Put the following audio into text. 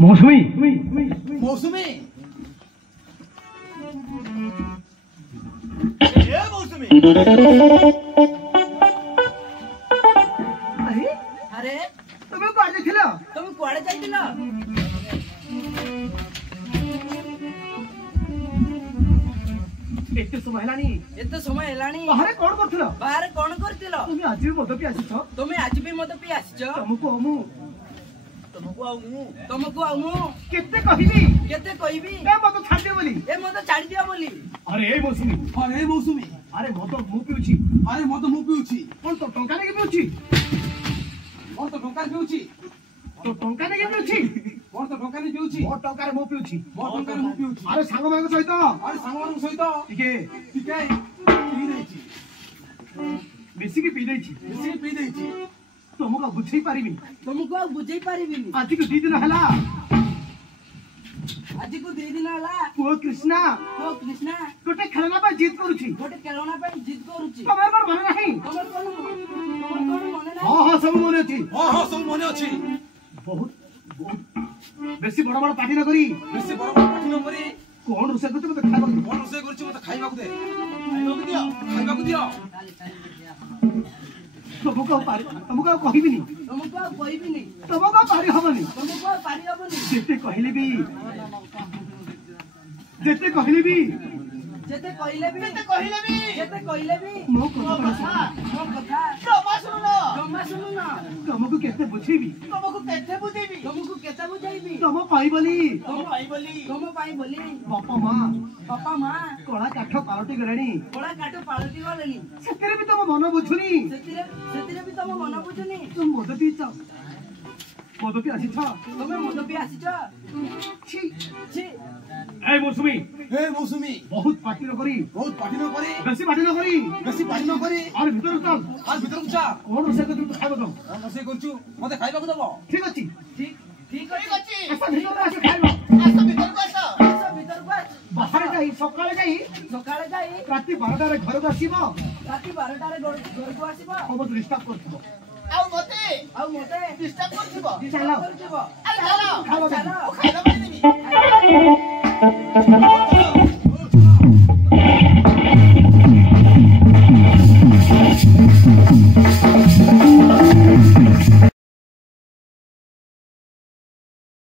मौसमी मौसमी मौसमी अरे अरे तुम कुआडे जाइथिलो तुम कुआडे जाइथिलो एते समय हेलानी एते समय हेलानी बाहर कोन करथिलो बाहर कोन करथिलो तुम आज भी मद पी आछिछ तुम आज भी मद पी आछिछ तुमको आउ मु केते कहिबी ए मद छाड़ दियो बोली ए मद छाड़ी दियो बोली अरे ए मौसमी अरे मद मु पिउची कोन तो टंका नेके पिउची तो टंका नेके पिउची मोर टंका रे मु पिउची अरे सांग मान सहित टिके बेसी की पी देछि तुमको बुझै पारिबिनी आज को 2 दिन हला ओ कृष्णा गोटे खेलना पर जीत करूची तमर पर मन नहीं हां सब मन अछि बहुत बेसी बड़ पार्टी न करी कोन रोसे करते मते खाइबा दियो तुमको कहबिनी तुमको पारी हबनी जेते कहले भी मो कथा तुमको केते बुझेबी तुम पाई बोली बापा मां कळा काठ पालटी गलेनी सेतेरे भी तुम मन बुझुनी तुम मद पी आसीछ छी ए मौसमी बहुत पार्टी न करी बेसी पार्टी न करी और भीतर चल कोन रोसे कर तू खाइबो तो मते खाइबा को दबो ठीक अछि ऐसा भीतर आसे खाइबो बाहर जाई सकाळे जाई राती 12 रे घर को आसीबो हम डिस्टर्ब करथबो आउ मते डिस्टर्ब करथबो चलो चलो खाइबा देबी